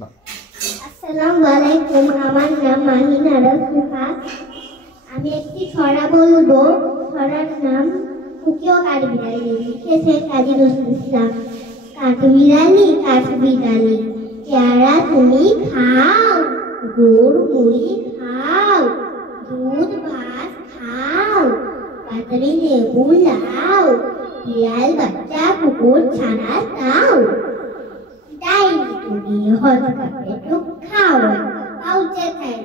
না। আসসালামু আলাইকুম, আমার নাম মাহিনা রাসুফা। আমি একটি ছড়া বলবো। ছড়ার নাম কুকিও কাঠবিড়ালি, লিখেছে কাজী নজরুল ইসলাম। কাঠবিড়ালি কাঠবিড়ালি, পেয়ারা তুমি খাও, গুড় মুড়ি খাও, দুধ ভাত খাও, পাতারি লেবু লাও, বিড়াল বাচ্চা কুকুর ছানা দাও। ডাইনি তুমি হদ কাপে টুক খাও, কাউচে খাই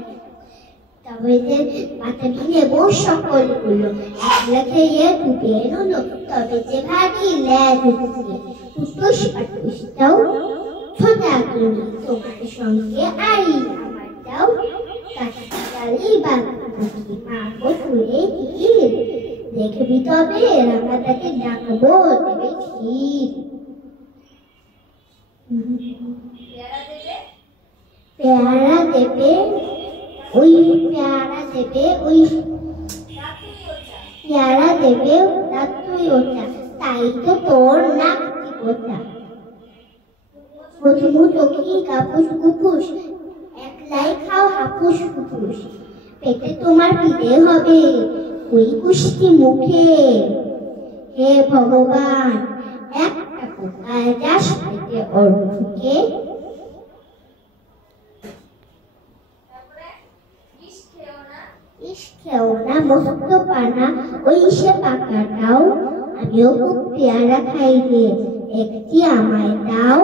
তবে যে পাতারি লেবু সকলগুলো একলা খেয়ে ডুবে রুলো, তবে যে ভারী ল্যাজ উঠছে টুটুস পাটুস দাও। ছোটা তুমি তোমার সঙ্গে আই আমার দাও, কাঠবিড়ালি বাঁধি মাগো তুলে তীর, দেখবি তবে আমরা তাকে ডাকবো দেবে ঠিক। পেয়ারা দেবে ওই পেয়ারা দেবে ওই পেয়ারা দেবে তুই ওটা, তাই তো তোর নাক ওটা। প্রথম চোখি কাপুস কুপুস, একলাই খাও হাপুস কুপুস, পেটে তোমার পিঠে হবে ওই কুষ্টি মুখে। হে ভগবান, একটা পোকায় যাস পেটে ওর ঢুকে। ইস খেও না মস্ত পানা ওই সে পাকাটাও, আমিও খুব পেয়ারা খাই রে, একটি আমায় দাও।